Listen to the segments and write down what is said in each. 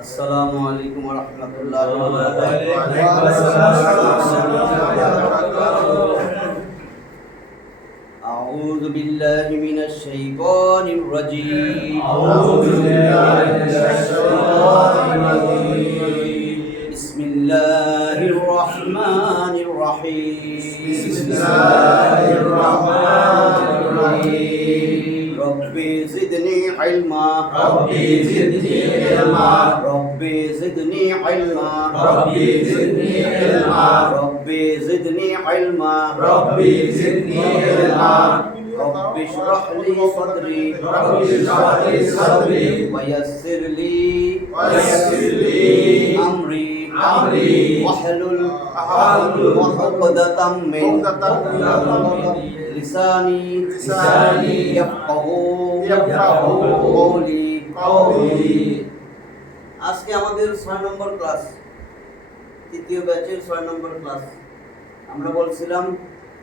আসসালামু আলাইকুম ওয়া রাহমাতুল্লাহি ওয়া বারাকাতুহু। আউযু বিল্লাহি মিনাশ শাইতানির রাজীম। বিসমিল্লাহির রাহমানির রহিম। রব্বি জিদনি ইলমা রব্বি জিদনি ইলমা রব্বি জিদনি ইলমা রব্বি জিদনি ইলমা রব্বি জিদনি ইলমা রব্বি জিদনি ইলমা রব্বি ইশরাহ লি সাদরি রব্বি ইশরাহ লি সাদরি ওয়া ইয়াসসির লি আমরি ওয়াহলুল উকদাতাম মিন লিসানি ইয়াফকাহু কওলি। আজকে আমাদের 6 নম্বর ক্লাস, তৃতীয় ব্যাচের 6 নম্বর ক্লাস। আমরা বলছিলাম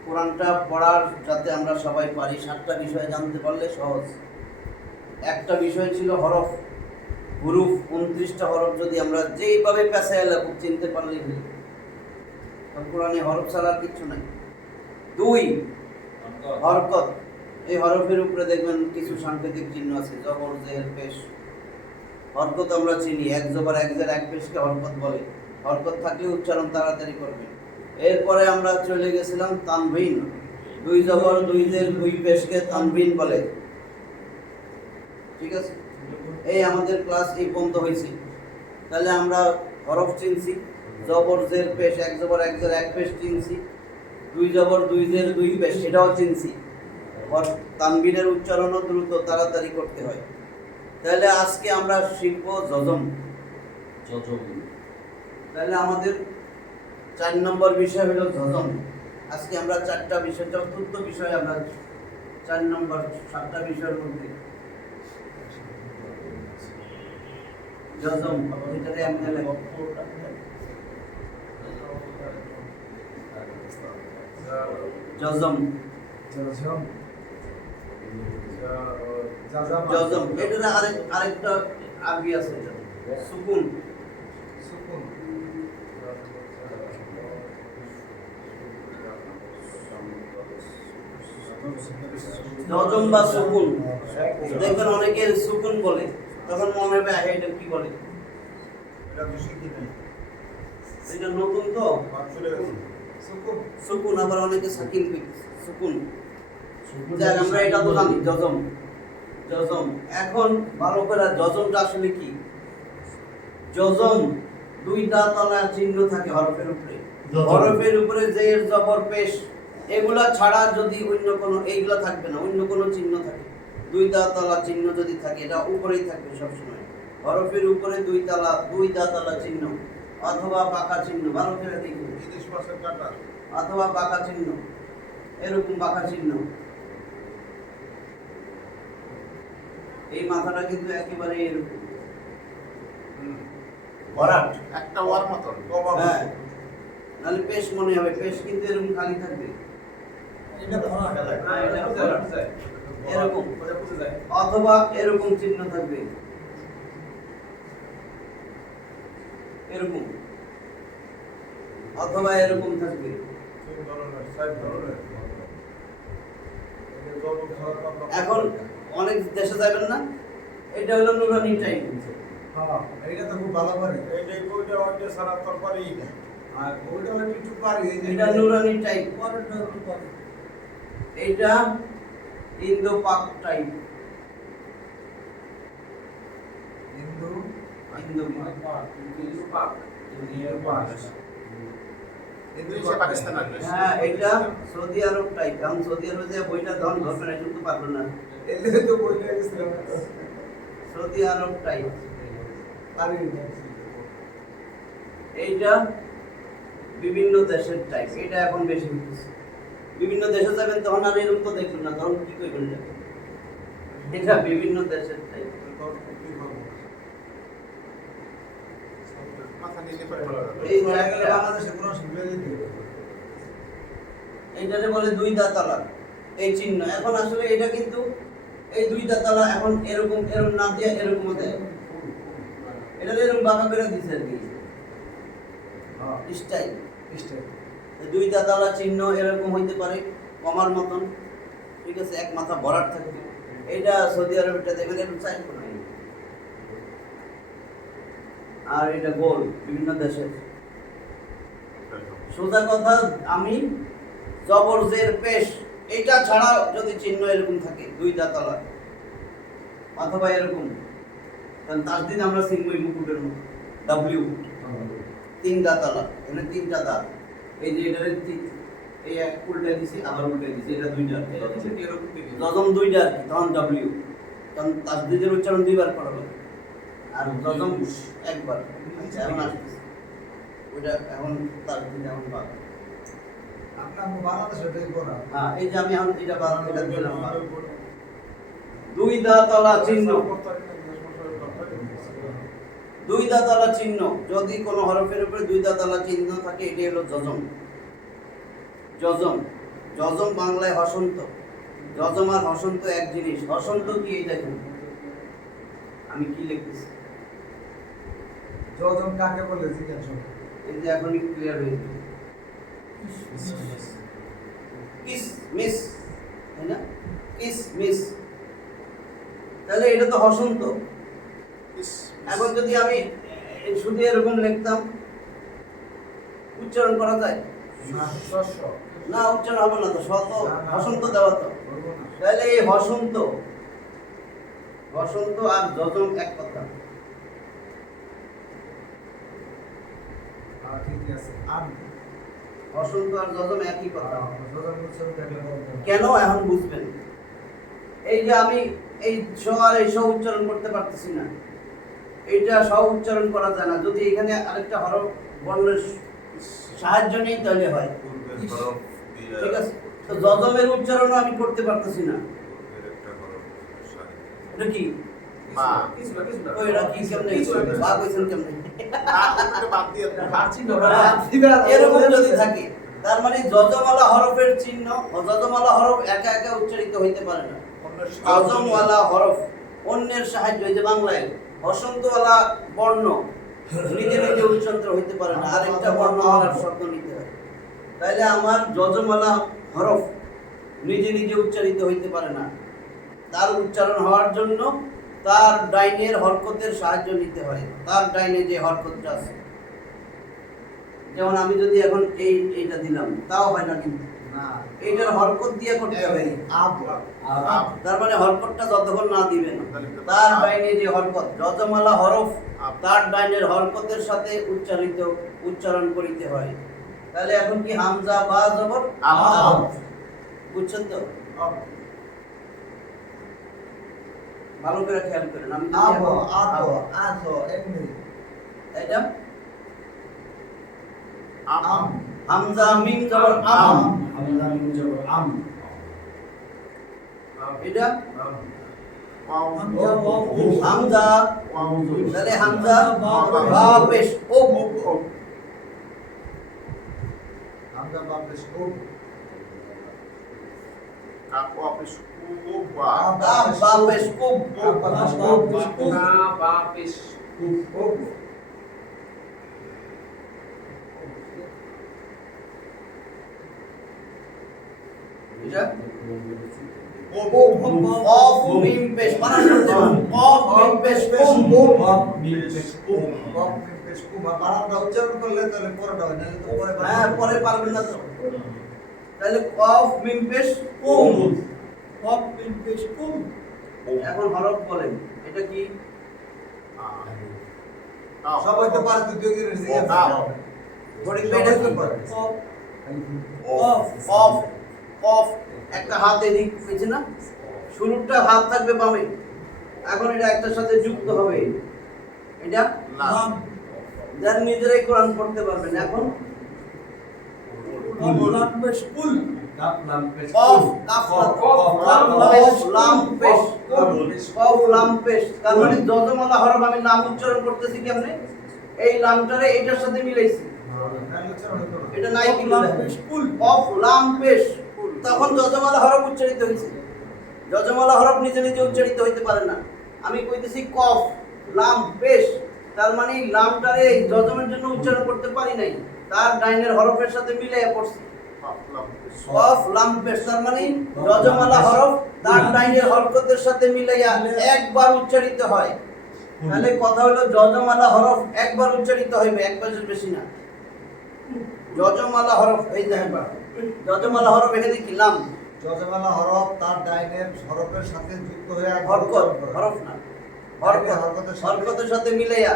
কোরআনটা পড়ার যাতে আমরা সবাই পারি, 7টা বিষয় জানতে পারলে সহজ। একটা বিষয় ছিল হরফ, হুরুফ, 29টা হরফ যদি আমরা যেইভাবে পেছায় লেখব চিনতে পারলেই হলো। কোরআনে হরফ ছাড়া আর কিছু নাই। 2 হরকত, এই হরফের উপরে দেখবেন কিছু সাংকেতিক চিহ্ন আছে, জবর, জের, পেশ। হরকত আমরা চিনি, এক জবর এক জের এক পেশকে হরকত বলে। হরকত থাকলে উচ্চারণ তাড়াতাড়ি করবে। এরপরে আমরা চলে গেছিলাম তানবিন, 2 জবর 2 জের 2 পেশকে তানবিন বলে। ঠিক আছে, এই আমাদের ক্লাস এই পর্যন্ত হয়েছে। তাহলে আমরা হরফ চিনছি, জবর জের পেশ, এক জবর এক জের এক পেশ চিনছি, 2 জবর 2 জের 2 পেশ সেটাও চিনছি। তানবিনের উচ্চারণও দ্রুত তাড়াতাড়ি করতে হয়। তাহলে আজকে আমরা শিখব জজম। তাহলে আমাদের 4 নম্বর বিষয় হলো জজম। আজকে আমরা 4টা বিষয়, চতুর্থ বিষয় আমরা 4 নম্বর 7টা বিষয়ের মধ্যে জজম, এটারে আমরা লিখব জজম। জজম এটার আরেকটা আরবি আছে, সুকুন। জজম বা সুকুন, দেখবেন অনেকে সুকুন বলে, তখন মনে হবে এটা কি বলে, এটা নতুন তো সুকুন, আবার অনেকে সাকিন সুকুন। যাক আমরা এটা তো জানি জজম। জজম এখন ভালো করে, জজমটা আসলে কি? জজম 2টা তলার চিহ্ন থাকে হরফের উপরে। হরফের উপরে জের, জবর, পেশ এগুলা ছাড়া যদি অন্য কোনো, এইগুলা থাকবে না, অন্য কোনো চিহ্ন থাকে, 2টা তলা চিহ্ন যদি থাকে এটা উপরেই থাকবে সবসময়। হরফের উপরে 2টা তলা চিহ্ন অথবা বাঁকা চিহ্ন, ভালো করে দেখুন, অথবা বাঁকা চিহ্ন, এরকম বাঁকা চিহ্ন। এই মাথাটা কিন্তু একেবারে এরকম ভরাট, একটা ওয়ার মত। হ্যাঁ, নালে পেশ মনে হবে, পেশ কিন্তু এরকম খালি থাকবে, এটা ভরাট, এটা ভরাট এরকম, অথবা এরকম চিহ্ন থাকবে, এরকম, অথবা এরকম থাকবে। এখন অনেক দেশে যাবেন না, এটা হলো নুরানি টাইপ। হ্যাঁ, এটা তো খুব ভালো পারি। এইটা কইটা ওইটা সারা তোর পারি না। আর ওইটা একটু পারি, এটা নুরানি টাইপ। পরেরটা একটু পারি। এটা ইন্দো পাক টাইপ। ইন্দো পাক। ইন্দোনেশিয়া, পাকিস্তান আর হ্যাঁ, এটা সৌদি আরব টাইপ। কারণ সৌদি আরবে যে বইটা ধন ধরবে না, শুনতে পারবেন না। এলে তো বইটা গেছিলাম। সৌদি আরব টাইপ। পারি না। এইটা বিভিন্ন দেশের টাইপ। এটা এখন বেশি হচ্ছে। বিভিন্ন দেশে যাবেন তখন আর এরকম তো দেখবেন না, তখন কি করবেন? এটা বিভিন্ন দেশের টাইপ। এই জায়গায় বাংলাদেশে কোনো সুবিধা নেই। এইটারে বলে 2টা তালা, এই চিহ্ন। এখন আসলে এটা কিন্তু এই 2টা তালা এখন এরকম না দিয়ে এরকম দেয়, এটা এরকম বাঁকা করে দিছে আর কি হ্যাঁ স্টাইল। স্টেপ দুই দাঁতওয়ালা চিহ্ন এরকম হইতে পারে কমার মতন, ঠিক আছে, এক মাথা ভরাট থাকবে। এটা সৌদি আরবেরটা দেখবেন এরকম সাইন করা হয়। আর এটা গোল বিভিন্ন দেশের। সোজা কথা, আমি জবর জের পেশ এটা ছাড়া যদি চিহ্ন এরকম থাকে দুই দাঁতওয়ালা অথবা এরকম, কারণ তাসদিদ আমরা সিংহই মুকুটের মতো ডাব্লিউ, তিন দাঁতওয়ালা, এখানে তিনটা দাঁত, এই যে এটার এই এক উল্টে দিছি আবার উল্টে দিছি, এটা দুইটা জজম দুইটা আর কি, তখন ডাব্লিউ, তখন তাসদিদের উচ্চারণ দুইবার করা হবে আর জজম একবার। আচ্ছা এখন আসতেছে ওইটা, এখন তাসদিদ এখন বাদ। আপনার বাংলাদেশে এটাই করা হ্যাঁ এই যে আমি এখন এটা বাদ, এটা দিলাম বাদ। দুই দাঁতওয়ালা চিহ্ন, দুই দাঁতওয়ালা চিহ্ন যদি কোনো হরফের উপরে দুই দাঁতওয়ালা চিহ্ন থাকে এটি হলো যজম। যজম, যজম বাংলায় হসন্ত। যজম আর হসন্ত এক জিনিস। হসন্ত কি এই দেখেন আমি কি লিখতেছি, যজন কাকে বলে জিজ্ঞাসা এই যে এখনই ক্লিয়ার হয়ে যাবে, কিস মিস, তাই না, কিস মিস, তাহলে এটা তো হসন্ত। এখন যদি আমি শুধু এরকম লিখতাম উচ্চারণ করা যায় শস্য না? উচ্চারণ হবে না তো, শত হসন্ত দেওয়া তো। তাহলে এই হসন্ত, হসন্ত আর যজম এক কথা। ঠিক আছে আমি হসন্ত আর যজম একই কথা। যজন উৎসব দেখলে কেন এখন বুঝবেন। এই যে আমি এই স আর এই স উচ্চারণ করতে পারতেছি না, এইটা স উচ্চারণ করা যায় না, যদি এখানে আরেকটা হরফ বর্ণের সাহায্য নেই তাহলে হয়, ঠিক আছে। তো যজমের উচ্চারণ আমি করতে পারতেছি না, এটা কি ওইটা কি কেমনে বা কইছেন কেমনে এরকম যদি থাকে, তার মানে যজমওয়ালা হরফের চিহ্ন, যজমওয়ালা হরফ একা একা উচ্চারিত হইতে পারে না। যজমওয়ালা হরফ অন্যের সাহায্য, এই যে বাংলায় হসন্তওয়ালা বর্ণ নিজে নিজে উচ্চারিত হইতে পারে না, আরেকটা বর্ণওয়ালার শব্দ নিতে হয়। তাইলে আমার যজমওয়ালা হরফ নিজে নিজে উচ্চারিত হইতে পারে না, তার উচ্চারণ হওয়ার জন্য তার ডাইনের হরকতের সাহায্য নিতে হয়। তার ডাইনে যে হরকতটা আছে, যেমন আমি যদি এখন এইটা দিলাম তাও হয় না, কিন্তু না এইটার হরকত দিয়ে করতে হবে। আব তার মানে হরকতটা যতক্ষণ না দিবেন, তার ডাইনে যে হরকত যজমালা হরফ তার ডাইনের হরকতের সাথে উচ্চারণ করিতে হয়। তাহলে এখন কি হামজা বা জবর আব বুঝছেন তো? আব ভালো করে খেয়াল করেন। আমি যদি আব এখন আব আব এমনি এটা আম হামজা মিম জবর আম, হামজা মিম জবর আম এটা ও হামজা, তাহলে হামজা বা পেশ ও, হামজা বাপেশ ও বা পেশ কুব, এটা কফ মিম পেশ বানান করতে হবে। কফ মিম পেশ কুব, বাপ পেশ ও বানানটা উচ্চারণ করলে তাহলে পরেটা হয় না তো পরে হ্যাঁ পরে পারবেন না তো। তাহলে কফ মিম পেশ কুম, বাপ পেশ কুম এখন হরফ বলেন এটা কি? সবাই তো পারে দ্বিতীয় গিরের জিজ্ঞাসা ঘড়ির সবাই পেটে তো কি? পারে কফ, কফ একটা হাত এদিক পেছে না, শুরুটা হাত থাকবে বামে, এখন এটা একটার সাথে যুক্ত হবে, এটা লাম, যার নিজেরাই কোরআন পড়তে পারবেন। এখন কফ কাফ লাম পেশ, কফ লাম পেশ, তার মানে যজমালা হরফ আমি লাম উচ্চারণ করতেছি কেমনে, এই লামটারে এটার সাথে মিলাইছি, এটা নাই কি কফ লাম পেশ, তখন যজমালা হরফ উচ্চারিত হয়েছে। যজমালা হরফ নিজে নিজে উচ্চারিত হইতে পারে না, আমি কইতেছি কফ লাম পেশ, তার মানে লামটারে যজমের জন্য উচ্চারণ করতে পারি নাই, তার ডাইনের হরফের সাথে মিলাইয়া পড়ছি। কফ লাম পেশ, তার মানে যজমালা হরফ তার ডাইনের হরকতের সাথে মিলাইয়া একবার উচ্চারিত হয়। তাহলে কথা হলো যজমালা হরফ একবার উচ্চারিত হইবে, একবারের বেশি না। যজমালা হরফ এই দেখেন, যজমালা হরফ এখানে কি লাম, যজমালা হরফ তার ডাইনের হরফের সাথে যুক্ত হয়ে হরকত, হরফ না হরকতের সাথে মিলাইয়া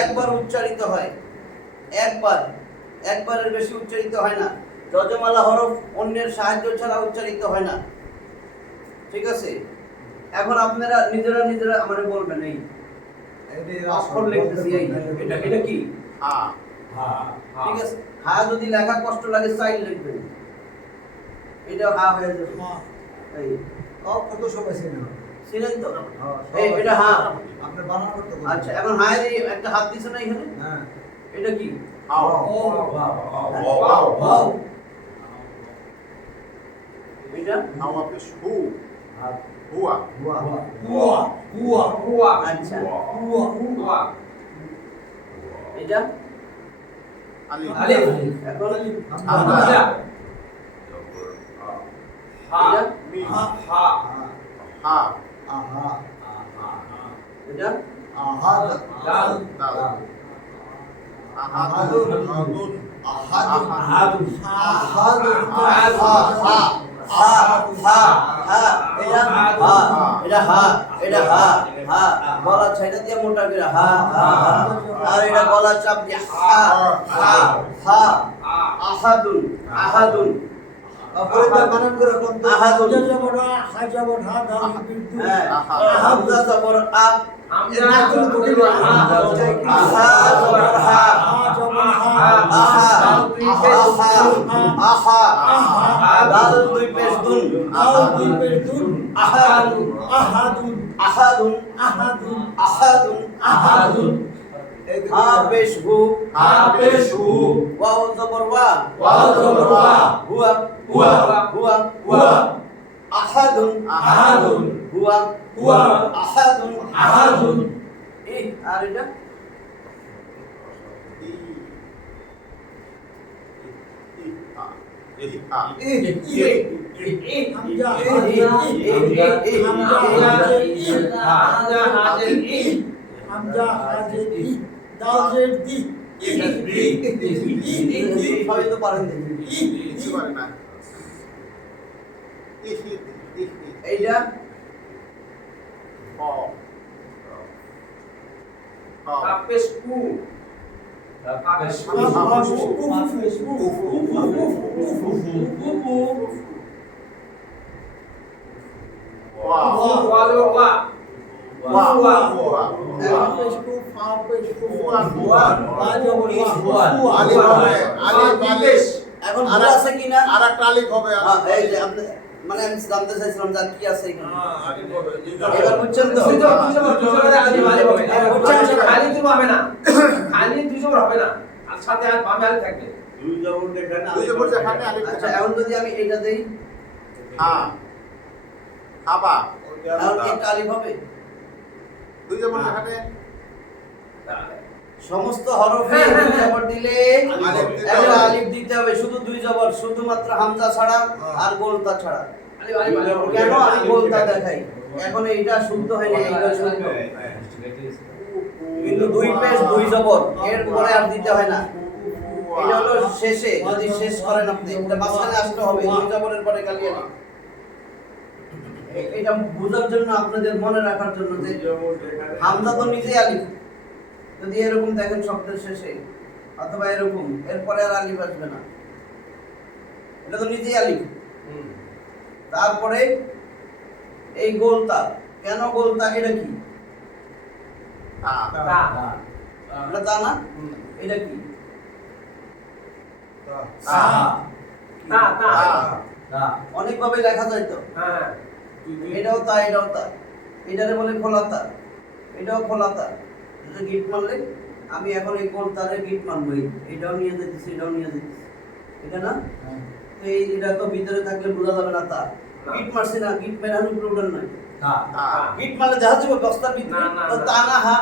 একবার উচ্চারিত হয়। একবারের বেশি উচ্চারিত হয় না। যজমালা হরফ অন্যের সাহায্য ছাড়া উচ্চারিত হয় না। ঠিক আছে, এখন আপনারা নিজেরা আমারে বলবেন এই অক্ষর লিখতেছি, এটা কি? ঠিক আছে, হা যদি লেখা কষ্ট লাগে সাইড লিখবেন, এটা হা হয়ে যাবে। এই কত সময় ছিল ছিলেন তো, এই এটা হা, আপনি বানান করতে বলুন। আচ্ছা এখন হায় রে একটা হাত দিছে না এখানে, হ্যাঁ এটা কি? এটা আচ্ছা, এটা এখন এটা এটা গলা ছাইটা দিয়ে মোটা করে হা হা হা, আর এটা গলা চাপ দিয়ে হা হা হা। আহাদুন, আহাদুন, বানান করে কোন তো আহাদুন, জবর হা জবর হা দাল বিরদু হ্যাঁ হামজা জবর আ, হামজা জবর হা আহা জবর হা, আহা আহা আহা, দাল দুই পেশ দুন, আহাদুন আহাদুন আহাদুন, হা পেশ হু, ওয়াও জবর ওয়া, হুয়া হুয়া, আহাদুন হুয়া আহাদুন, এই আর এটা সবাই তো পারেন এইটা এখন ভুল আছে কিনা? আরেকটা আলিফ হবে। এই যে আপনি মানে আমি জানতে চাইছিলাম যে কি আছে এখানে। আলিফ হবে। এবার বুঝছেন তো? খালি দিব হবে না, খালি দুই জবর হবে না, আর সাথে আর বামে আলিফ থাকবে। দুই জবর যেখানে আলিফ আচ্ছা এখন যদি আমি এটা দেই, এখন একটা আলিফ হবে। দুই জবর যেখানে সমস্ত হরফে দুই জবর দিলে একটা আলিফ দিতে হবে, শুধু দুই জবর, শুধুমাত্র হামজা ছাড়া আর গোলতা ছাড়া। কেন আমি গোলতা দেখাই? এখন এইটা শুদ্ধ হয় না, এইটা শুদ্ধ, কিন্তু দুই পেশ দুই জবর, এর পরে আর দিতে হয় না। এটা হলো শেষে, যদি শেষ করেন আপনি এটা মাঝখানে আসতে হবে, দুই জবরের পরে কালিয়া না। এটা বোঝার জন্য, আপনাদের মনে রাখার জন্য যে হামজা তো নিজেই আলিফ, যদি এরকম দেখেন শব্দের শেষে অথবা এরকম, এরপরে আর আলিফ আসবে না, এটা তো নিজেই আলিফ। তারপরে এই গোলতা, কেন গোলতা? এটা কি? এটা তা না, এটা কি? অনেক ভাবে লেখা যায় তো, এটাও তা, এটাও তা, এটারে বলে খোলাতা, এটাও খোলাতা। এটা গিট মারলে আমি এখন এই গোলতারে গিট মারবো, এটাও নিয়ে যেতেছি, এটাও নিয়ে যেতেছি, এটা না? তো এটা তো ভিতরে থাকলে বোঝা যাবে না তা। গিট মারছি না, গিট মেরানোর প্রয়োজন নাই। গিট মারলে দেখা যাবে বস্তার ভিতরে, তো তা না হা,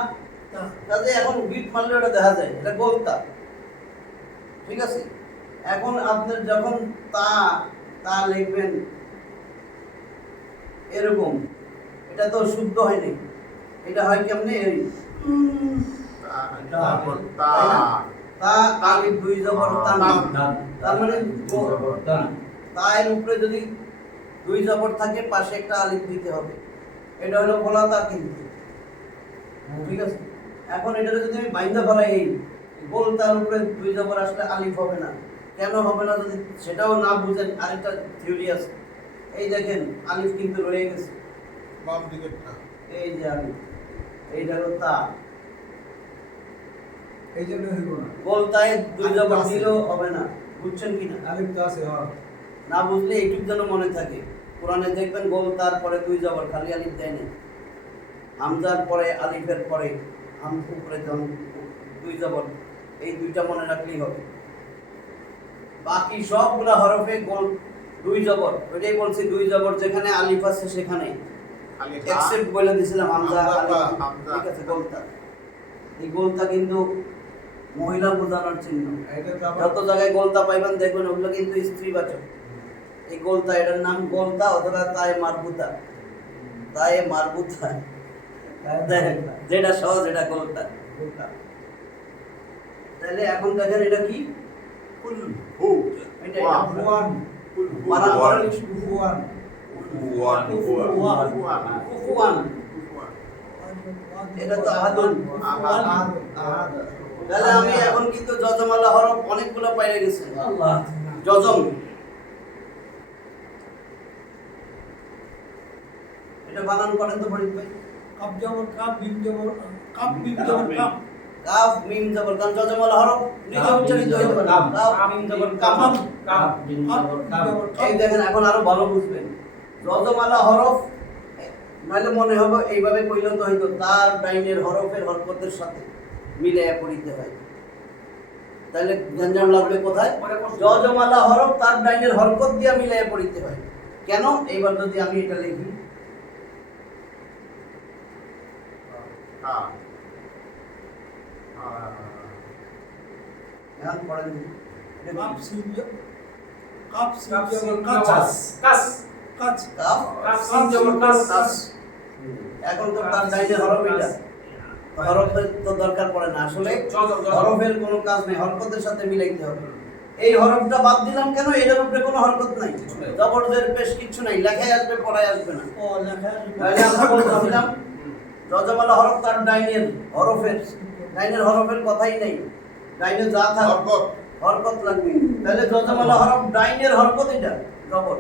কাজে এখন বিট মারলে ওটা দেখা যায়, এটা গোলতা। ঠিক আছে, এখন আপনার যখন তা তা লিখবেন এরকম, এটা তো শুদ্ধ হয়নি, এটা হয় কেমনে এই তারপর তা তা আলিফ দুই জবর তান, তার মানে তা এর উপরে যদি দুই জবর থাকে পাশে একটা আলিফ দিতে হবে, এটা হলো গোলাতা কিন্তু। ঠিক আছে, এখন এটা যদি আমি বাইন্দা ফেলাই এই গোল তার উপরে দুই জবর আসলে আলিফ হবে না। কেন হবে না যদি সেটাও না বুঝেন, আরেকটা থিওরি আছে। এই দেখেন আলিফ কিন্তু রয়ে গেছে, বাম দিকেরটা এই যে আলিফ, এইটা হলো তা, এই জন্য হইব না। গোল তায় দুই আলিফ জবর আছে। দিলেও হবে না, বুঝছেন কিনা? আলিফ তো আছে, হ্যাঁ। না বুঝলে এইটুক যেন মনে থাকে, কোরআনে দেখবেন গোল তার পরে দুই জবর, খালি আলিফ দেয় না। হামজার পরে আলিফের পরে হাম উপরে দুই জবর, এই দুইটা মনে রাখলেই হবে। বাকি সবগুলা হরফে গোল দুই জবর, ওইটাই বলছি দুই জবর যেখানে আলিফ আছে সেখানে খালি হা, এক্সেপ্ট বলে দিছিলাম হামজা হামজা, আলিফ। হামজা। ঠিক আছে, গোলতা, এই গোলতা কিন্তু মহিলা বোঝানোর চিহ্ন। এটা তো আবার যত জায়গায় গোলতা পাইবেন দেখবেন ওগুলো কিন্তু স্ত্রীবাচক। এই গোলতা, এটার নাম গোলতা অথবা তায়ে মারবুতা, তায়ে মারবুতা, যেটা সহজ এটা গোলতা। তাহলে এখন দেখেন এটা কি, কুল হু এটা ওয়ান কুল হু বানান করেন ওয়ান ওয়ান কুফুয়ান, এটা তো আহাদুন। তাহলে আমি এখন কিন্তু যজমালা হরফ অনেকগুলো পাইয়ে গেছে। যজম, এটা বানান করেন তো ফরিদ ভাই। কাপ জবর কাপ, মিম জবর কাপ, মিম জবর কাপ। কাফ মিম জবর, কারণ যজমালা হরফ নিজে উচ্চারিত হইতে পারে। কাফ মিম জবর কাম, এই দেখেন এখন আরো ভালো বুঝবেন। যজমালা হরফ নাহলে মনে হবে এইভাবে কইলে তো হয়তো তার ডাইনের হরফের হরকতের সাথে মিলাইয়া পড়িতে হয়, তাহলে গঞ্জাম লাগবে কোথায়? যজমালা হরফ তার ডাইনের হরকত দিয়া মিলাইয়া পড়িতে হয়। কেন? এইবার যদি আমি এটা লিখি হ্যাঁ এখন পড়েন, এটা কাপ কি? সিম কাপ সিম কাপ জবর সিন কাচ কাস কাস কাচ কাফ কাস সিন জবর কাস কাস। এখন তো তার ডাইনের হরফ এটা, তো হরফের তো দরকার পড়ে না আসলে, হরফের কোনো কাজ নেই, হরকতের সাথে মিলাইতে হবে। এই হরফটা বাদ দিলাম কেন? এটার উপরে কোনো হরকত নাই, জবরদের পেশ কিছু নাই, লেখায় আসবে পড়ায় আসবে না। ও লেখা তাহলে আমরা বলতেছিলাম যজমালা হরফ তার ডাইনের হরফের, ডাইনের হরফের কথাই নেই, ডাইনে যা থাক হরকত হরকত লাগবে। তাহলে যজমালা হরফ ডাইনের হরকত, এটা জবর,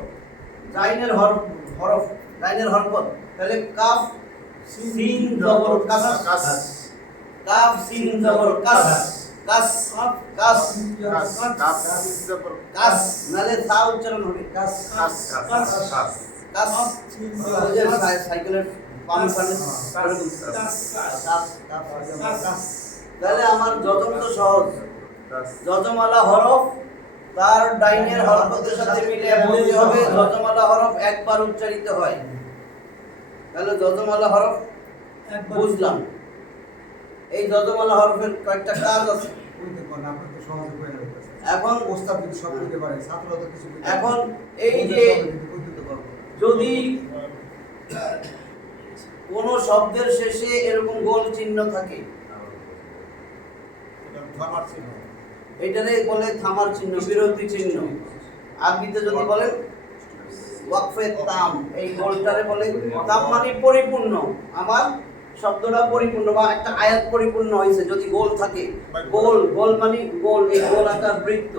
ডাইনের হরফ হরফ ডাইনের হরকত। তাহলে কাফ সিন জবর কাস, কাফ সিন জবর কাস, কাস কাস কাস, নালে সা উচ্চারণ হবে কাস কাস। ওই যে সাইকেলের পানি পানি তাহলে আমার যজম তো সহজ, যজমালা হরফ তার ডাইনের হরকতের সাথে মিলে বলতে হবে যজমালা হরফ একবার উচ্চারিত হয়। তাহলে যজমালা হরফ বুঝলাম, এই যজমালা হরফের কয়েকটা কাজ আছে। এখন এখন এই যে যদি কোন শব্দের শেষে এরকম গোল চিহ্ন থাকে, এটারে বলে থামার চিহ্ন, বিরতি চিহ্ন। আরবিতে যদি বলেন ওয়াকফে তাম, এই গোলটারে বলে তাম মানে পরিপূর্ণ, আমার শব্দটা পরিপূর্ণ বা একটা আয়াত পরিপূর্ণ হয়েছে যদি গোল থাকে। গোল গোল মানে গোল, এই গোল আকার বৃত্ত,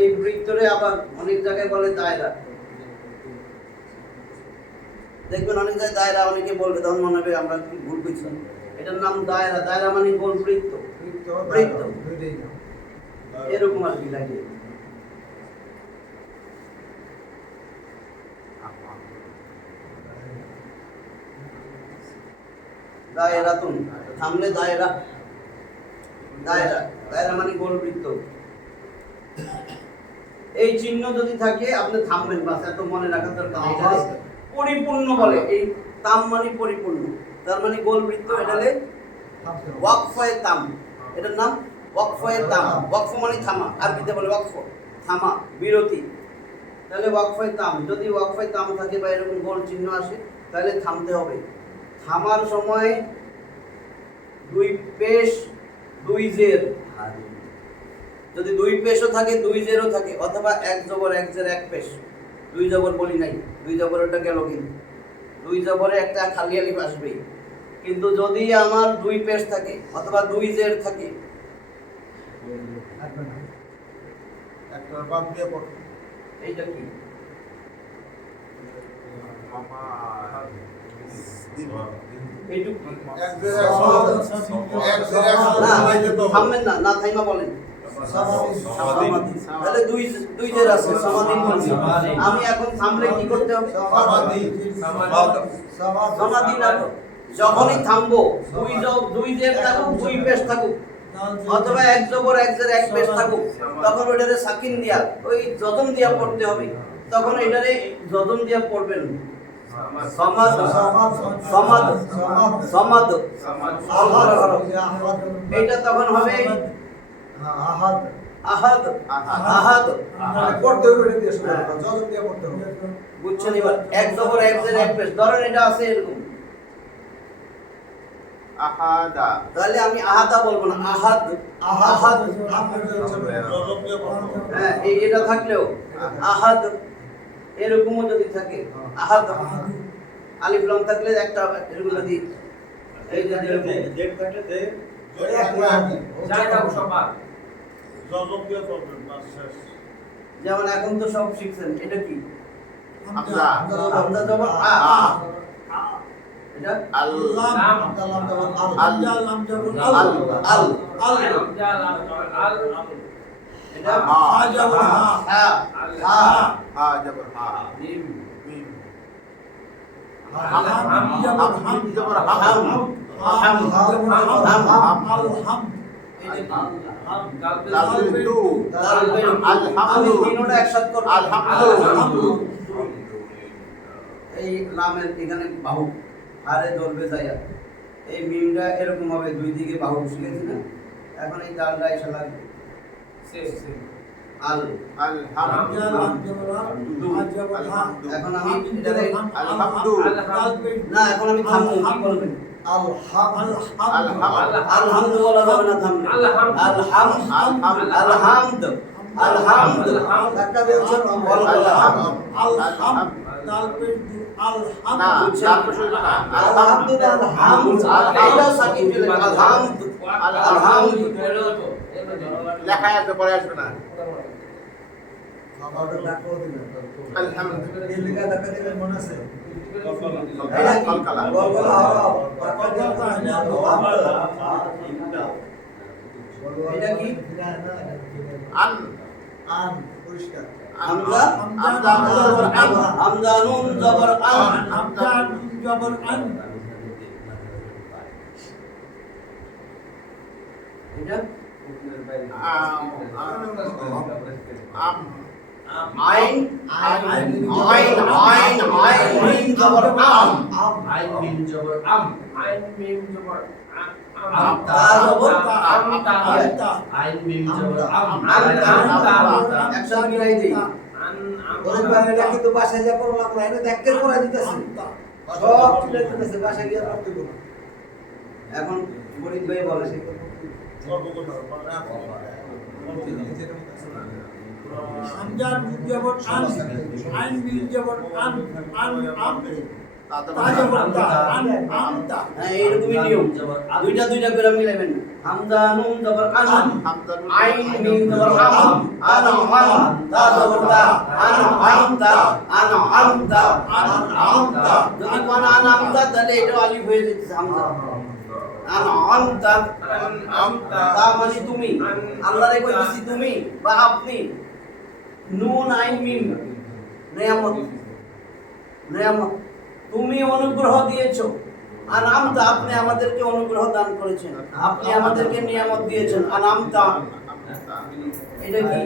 এই বৃত্তরে আবার অনেক জায়গায় বলে দায়রা। দেখবেন অনেক জায়গায় দায়রা, অনেকে বলবে তখন মনে হবে আমরা কি ভুল করছি। এটার নাম দায়রা, দায়রা মানে গোল বৃত্ত, বৃত্ত এরকম আর কি লাগে। দায়রাতুন, থামলে দায়রা, দায়রা দায়রা মানে গোল বৃত্ত। এই চিহ্ন যদি থাকে আপনি থামবেন, বাস এত মনে রাখার দরকার নেই। এটারে পরিপূর্ণ বলে, এই তাম মানে পরিপূর্ণ, তার মানে গোল বৃত্ত, এটালে ওয়াকফে তাম, এটার নাম ওয়াকফে তাম। ওয়াকফ মানে থামা, আরবিতে বলে ওয়াকফ, থামা, বিরতি। তাহলে ওয়াকফে তাম, যদি ওয়াকফে তাম থাকে বা এরকম গোল চিহ্ন আসে তাহলে থামতে হবে। থামার সময় দুই পেশ দুই জের, যদি দুই পেশও থাকে দুই জেরও থাকে, অথবা এক জবর এক জের এক পেশ, দুই জবর বলি নাই, দুই জবর ওটা গেল, কিন্তু দুই জবরে একটা খালি আলিফ আসবেই। কিন্তু যদি আমার দুই পেশ থাকে অথবা দুই জের থাকে, একটা বাদ দিয়ে পড়ো। এইটা কি? এইটুকু কি? এক জের এক না, শব্দ থামবেন না, না থাইমা বলেন। সমাধি। তাহলে দুই দুই জের আছে, সমাধিন বলছি। আমি এখন থামলে কি করতে হবে? সমাধি না, যখনই থামবো দুই জের থাকুক দুই পেশ থাকুক অথবা এক জবর এক জের এক পেশ থাকুক, তখন ওইটারে সাকিন দিয়া ওই যজম দিয়া পড়তে হবে। তখন এটারে যজম দিয়া পড়বেন, সমাদ সমাদ সমাদ। এটা তখন হবে আহাদ আহাদ। পড়তে হবে, এটা দিয়ে শুরু করো, জজম দিয়ে পড়তে হবে। বুঝছেন? এবার এক জবর এক জের এক পেশ, ধরেন এটা আছে এরকম, আহাদা, তাহলে আমি আহাদা বলবো না, আহাদ আহাদ। জজম দিয়ে পড়তে হবে। হ্যাঁ, এটা থাকলেও আহাদ, এরকমও যদি থাকে আহাদ, আলিফ লাম থাকলে একটা এরকম যদি এই যে যাই থাকুক সবার। জজম দিয়ে পড়বেন, বাস শেষ। যেমন এখন তো সব শিখছেন, এটা কি? হামজা, হামজা জবর আ, এটা আল্লাহ, লাম, আল আল, হামজা, লাম, আল, এটা হা, হা হা, হা জবর হা, মিম, মিম, হাম, হাম জবর হাম, হাম হাম হাম হাম, এটা কি? আলহামদু, দাল বের, আলহামদু, তিনটা একসাথে করতে, আলহামদু, এই লামের এখানে বাহু হারে ধরবে যাইয়া, এই মিমটা এরকম হবে, দুই দিকে বাহু শিখেছি না, এখন এই ডালটা এসে লাগবে শেষ, শেষ। আল। আলহামদু, এখন আমি এটারে আলহামদু, না, এখন আমি থামবো, কি বলবেন? আলহামদু, আলহামদু বলা যাবে না, থামবে আলহামদ। আলহাম আলহামদ আলহামদ, একটা বেলছেন বল আলহামদু, না, তারপর শুরু না, আলহামদুলিল্লাহ, আলহামদ, এটা সাকিন দিলেন, আলহামদ আলহামদ। লেখা আসবে, পরে আসবে না। আলহামদু, কলকালা, এটা কি? আন, হামজা হামজা জবর আন, হামজা নুন জবর আন, এটা আম, আইন আইন আইন আইন মিম জবর আম, আইন মিম জবর আম, আইন মিম জবর আম, তা জবর আমতা, আইন মিম জবর আম, আমতা, আমতা, একসাথে মিলাই দেই। ওরে ভাই, এটা কিন্তু বাসায় যা করলাম না, এটা দেখকে করে দিতেছি সব তুলে দিতেছে, বাসায় গিয়ে করতে করো। এখন ফরিদ ভাই বলে হ্যাঁ, এইরকমই নিয়ম, দুইটা দুইটা করে মিলাবেন না। হামজা নুন জবর আন, আইন মিম জবর আম, আন আন, তা জবর তা, আন আমতা, আন আমতা, আন আমতা। যদি কোন আন আমতা তাহলে এটা আলিফ হয়ে যেতেছে হামজা। আন আমতা, তা মানে তুমি, আল্লাহরে কইতেছি তুমি বা আপনি। নুন আইন মিম নিয়ামত, নিয়ামত, তুমি অনুগ্রহ দিয়েছো। আনামতা, আপনি আমাদেরকে অনুগ্রহ দান করেছেন, আপনি আমাদেরকে নিয়ামত দিয়েছেন। আনামতা, এটা কি?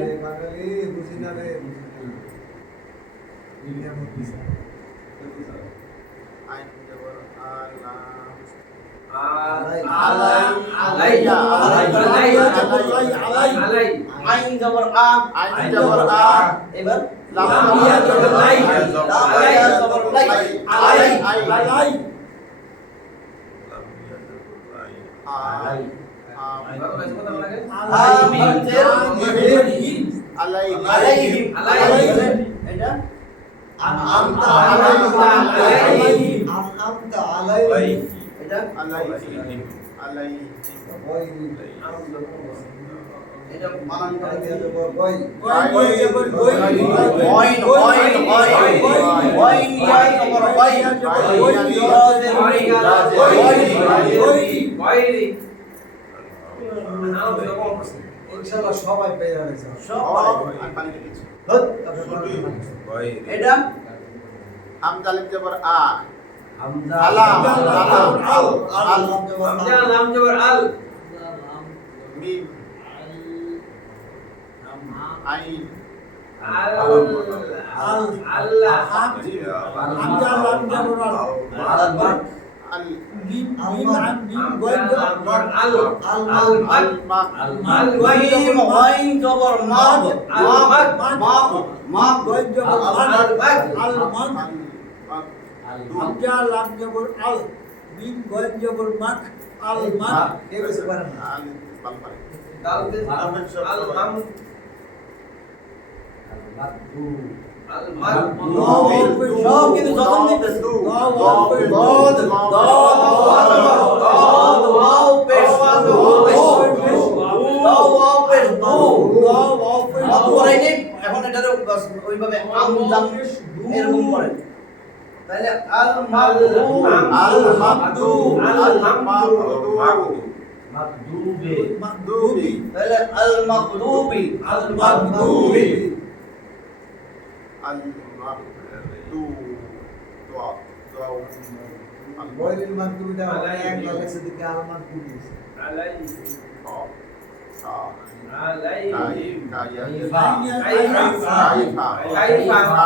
আইন জবর আলাম, আইন জবর আ আইন জবর আ এবার লাম ইয়া জবর লাই লাম ইয়া জবর লাই আলাই আলাই আলাইহিম আলাইহিম এটা আমতা আলাইহি আমতা আলাইহি এটা এটা বানান করে দিয়ে দেব বই ওয়াইন ওয়াইন ওয়াইন ইয়া জবর ওয়াইন ইনশাআল্লাহ সবাই পেয়ে যাবে এটা আমজালিম জবর আ হামজা আলাম আল আল লাম জবর আল মিম আইন আল্লাহ হামজা লাম জবর আল আল মিম মিম গয় জবর আল আল মা ওয়াইন ওয়াইন জবর মাদ মাদ মাদ মাদ গয় জবর আল মান আল হামজা লাম জবর আল মিম গয় জবর মাক আল মান কে কইতে পারেন না আল পাল পারে দাল আল হাম মাদু আল মাদ সব কিন্তু যতন দিতেছে দদ দদ ওয়াও পেশ ওয়াও পেশ দু অত করাইনি এখন এটারে ওইভাবে আম জাম এরকম করেন তাহলে আল মাদু আল মাদু আল মাদু মাদুবে মাদুবি তাহলে আল মাকদুবি আল মাকদুবি আল মাদু দোয়া দোয়া বইলিল মাদুবিটা এক গলেছে দিকে আল মাদুবি আলাইহি আলাইহিম কাইফা কাইফা কাইফা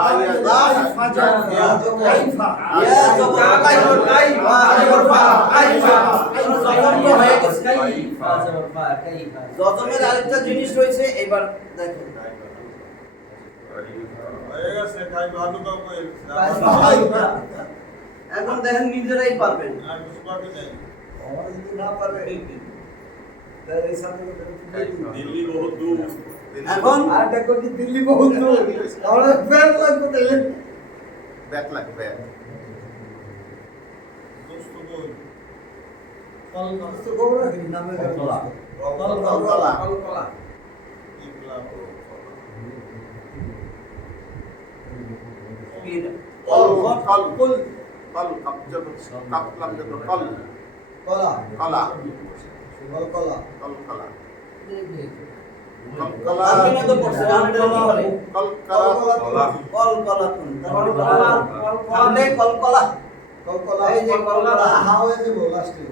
কাইফা ইয়া জবর কাইফা কাইফা জবর ফা কাইফা যতন তো হয়ে গেছে কাইফা জবর ফা কাইফা যতনের আরেকটা জিনিস রয়েছে এবার দেখেন হয়ে গেছে কাইফা ভালো তো কাইফা এখন দেখেন নিজেরাই পারবেন আর কিছু বাকি নাই और যদি না পারে তাহলে এই সামনে দিল্লি বহুত দূর এখন আর দেখো কি দিল্লি বহুত দূর তাহলে ফের লাগবে তাহলে ব্যাট লাগবে দোস্ত বই তো খবর রাখি নামে কলা কলা কলকলা ইবলা কল কল কুল কল কাবজত কাবলাম জত কল কলা কলা কলা কল কলা আপনি তো পড়ছেন আমরা কি বলে কল কলা কল কলা তাহলে কল কলা কলা এই যে কলকলা। হাওয়ে যাব লাস্টে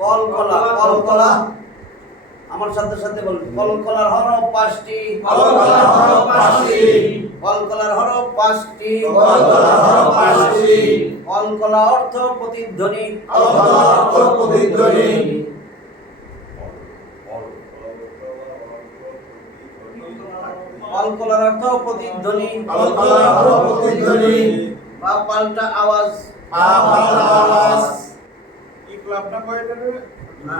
কল কলা কল কলা আমার সাথে সাথে বলুন কল কলার হরফ 5টি কলকলার হরফ 5টি কল কলার হরফ 5টি কলকলার হরফ 5টি কল কলা অর্থ প্রতিধ্বনি কলকলা অর্থ প্রতিধ্বনি কল কলার অর্থ প্রতিধ্বনি কলকলার অর্থ প্রতিধ্বনি বা পাল্টা আওয়াজ আওয়াজ ইকলাবটা কয়টা রে না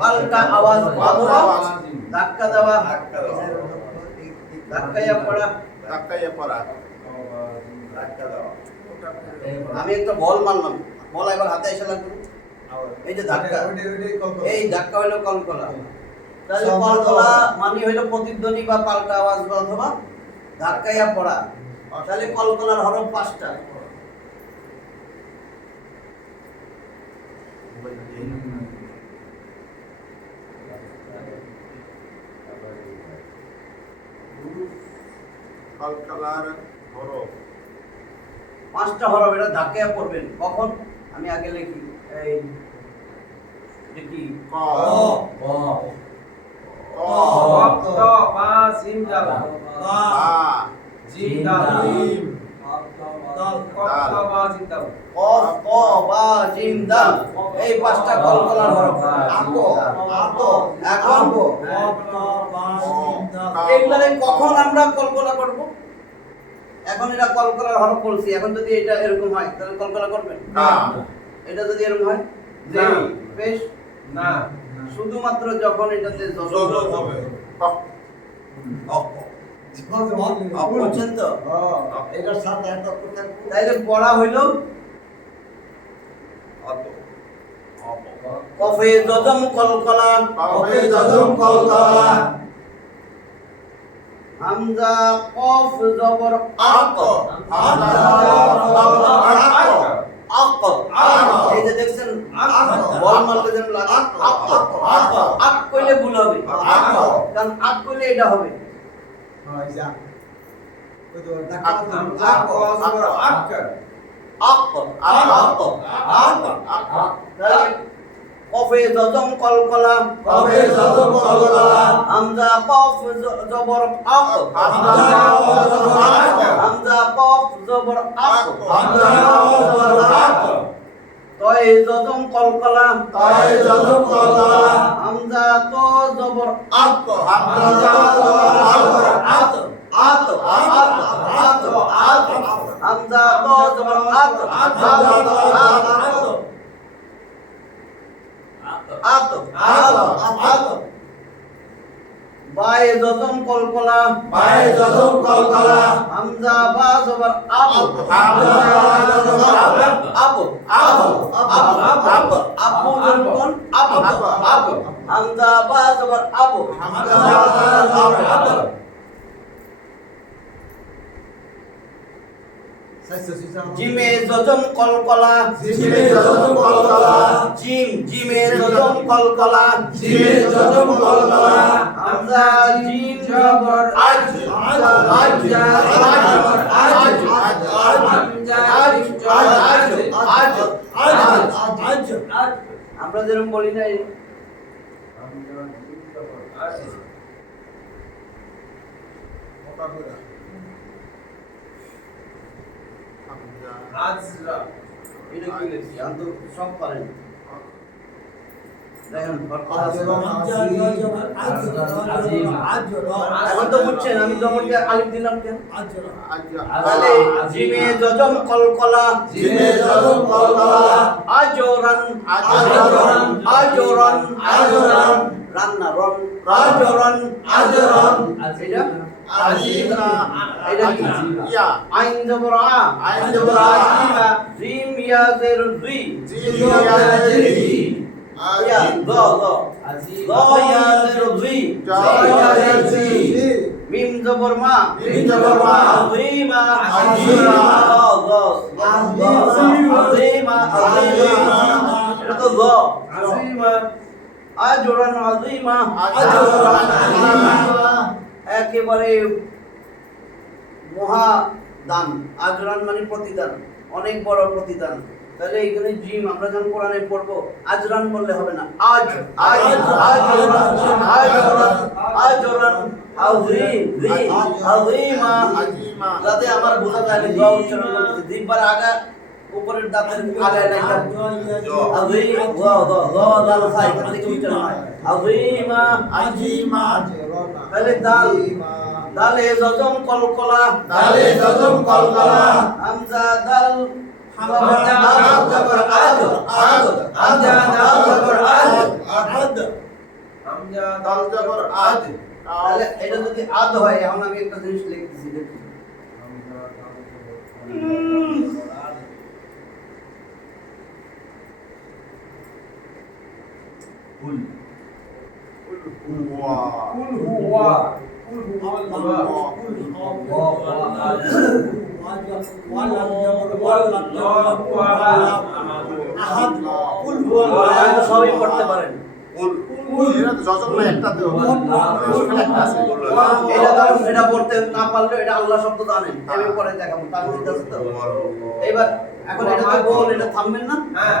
পাল্টা আওয়াজ অথবা ধাক্কা দেওয়া ধাক্কাইয়া পড়া ধাক্কাইয়া পড়া আমি একটা বল মারলাম বল এবার হাতে এসে লাগবে এই যে ধাক্কা এই ধাক্কা হলো কলকলা তাহলে কলকলা মানে হলো প্রতিধ্বনি বা পাল্টা আওয়াজ বা অথবা ধাক্কাইয়া পড়া তাহলে কলকলার হরফ 5টা কল কলার হরফ 5টা হরফ এটা ধাক্কাইয়া পড়বেন কখন আমি আগে লিখি এই দেখি ক ক ত বা সিম দাল বা জিম দাল জিম ক বা জিম দাল কফ ক বা জিম দাল এই পাঁচটা কলকলার হরফ। এখন এগুলারে কখন আমরা কলকলা করব? এখন এটা কলকলার হরফ বলছি, এখন যদি এটা এরকম হয় তাহলে কলকলা করবেন না। এটা যদি এরকম হয় যে না। বেশ না শুধুমাত্র যখন এটাতে জজম হবে। বুঝছেন তো? এটার সাথে একটা কথা তাইলে পড়া হইল কফে জজম কলকলা, কফে জজম কলকলা, হামজা কফ জবর আক, হামজা জবর আক, আক এই যে দেখছেন বল মারলে যেন লাগে আক আক আক কইলে ভুল হবে, কারণ আক কইলে এটা হবে হয় যা ওই তো আক আক জবর আক আক আক তাহলে কফে জজম কলকলা, কফে জজম কলকলা, হামজা কফ জবর আক, হামজা কফ জবর আক, হামজা কফ জবর আক, হামজা কফ জবর আক, তয় জজম কলকলা, তাই জজম কলকলা, হামজা তো জবর আক, হামজা জবর আক, আত আত আত আত হামজা তো জবর আত আত আত বায়ে জজম কলকলা, পায়ে জজম কলকলা, হামজা বা জবর আপ, হামজা জবর up, up up up up আপু জবর আপ আপ হামজা বা জবর আপ, হামজা জবর আপ, জিমে জজম কলকলা, জিমে জজম কলকলা, জিমে জজম কলকলা, জিমে জজম কলকলা, হামজা জিম জবর আজ হামজা আজ জবর আজ আজ আমরা যেরকম বলি না আজরা এটা কি লিখছি আমি তো সব পারেন দেখেন এখন তো বুঝছেন আমি জবরকে আলিফ দিলাম কেন? তাহলে জিমে জজম কলকলা, জিমে জজম কলকলা, আজরান আজরান, আজরান আজরান, রান্না রন আজরান, আজরান, এটা আজিমা, এটা কি? ইয়া, আইন জবর আ, আইন জবর আ, জিম ইয়া জের জি, জিম ইয়া জি, ইয়া দ দ দ ইয়া জের জি, মিম জবর মা, মিম জবর মা, আজিমা আজিমা, দ আজিমা আজিমা এটা তো দ আজিমা আজরান আজিমা আজরান আজিমা, একেবারে মহা দান, আজরান মানে প্রতিদান, অনেক বড় প্রতিদান। তাহলে এখানে জিম আমরা যখন কোরআনে পড়বো আজরান বললে হবে না, আজ আজ আজরান আজরান আজরান আযীম জি আযীমা আজিমা, যাতে আমার বোঝা যায় না দোয়া উচ্চারণ করতে জিহ্বার আগা উপরের দাঁতের আগায় নাই আযীম ওয়া দা দাল খাই থেকে উচ্চারণ হয় আযীমা আজিমা, তাহলে দাল দালে জজম কলকলা, দালে জজম কলকলা, হামজা দাল হামজা দাল জবর আদ আদ, হামজা দাল জবর আদ আদ, হামজা দাল জবর আদ, তাহলে এটা যদি আদ হয় এখন আমি একটা জিনিস লিখতেছি দেখুন কুল হুয়া, কুল হুয়া কুল হুয়া সবই পড়তে পারেন। এটা তো জজম না, একটা তো সেখানে একটা আছে। এটা ধরুন এটা পড়তে না পারলে এটা আল্লাহ শব্দ জানেন আমি পরে দেখাবো তার মধ্যে আছে তো এবার এখন এটা তো বল এটা থামবেন না হ্যাঁ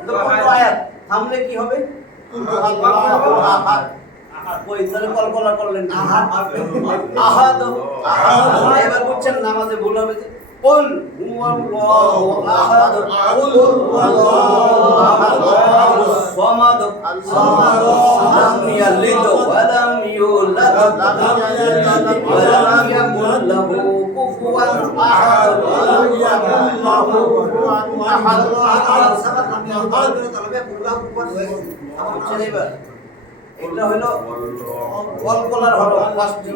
এটা কত আয়াত থামলে কি হবে আল্লাহু আহাদ, ওই তাহলে কলকলা করলেন আহাদ আহাদ আহাদ এবার বুঝছেন নামাজে ভুল হবে যে قل هو الله أحد قل هو الله أحد الله الصمد لم يلد ولم يولد ولم يكن له كفوا أحد বুঝছেন এবার? এটা হলো কলকলার হরফ পাঁচটি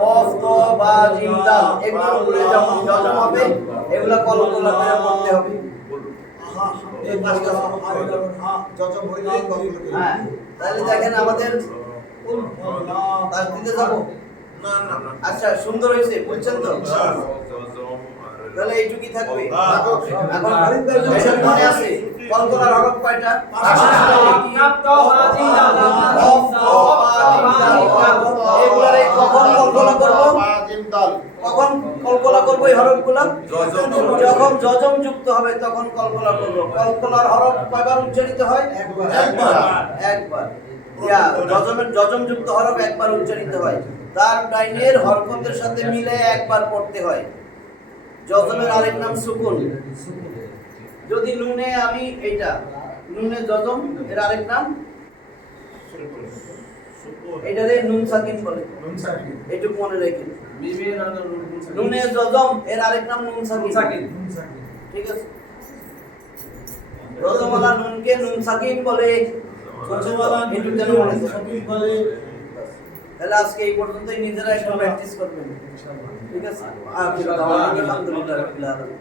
কফ ত বা জিম দাল এগুলোর উপরে যখন জজম হবে এগুলা কলকলা করে পড়তে হবে। এই পাঁচটা যজম হইলে হ্যাঁ, তাহলে দেখেন আমাদের তাসদিদে যাব। না না না আচ্ছা, সুন্দর হয়েছে, বুঝছেন তো? তাহলে এইটুকুই থাকবে। এখন এটার মনে আছে কলকলার হরফ কয়টা? এগুলারে কখন কলকলা করব? কখন কলকলা করব এই হরফগুলো? যখন যজম যুক্ত হবে তখন কলকলা করব। কলকলার হরফ কয়বার উচ্চারিত হয়? একবার। ইয়া যজম যুক্ত হরফ একবার উচ্চারিত হয়। তার ডাইনের হরকতের সাথে মিলে একবার পড়তে হয়। যজমের আরেক নাম সুকুন। যদি নুনে আমি এইটা নুনে যজম, এর আরেক নাম এটারে নুন সাকিন বলে। এইটুকু মনে রেখেন। নুনে যজম এর আরেক নাম নুন সাকিন। ঠিক আছে? যজমওয়ালা নুনকে নুন সাকিন বলে। এইটুকু যেন মনে থাকে। তাহলে আজকে এই পর্যন্তই, নিজেরা একটু প্র্যাকটিস করবেন। ঠিক আছে? আলহামদুলিল্লাহ রাব্বিল আলামিন।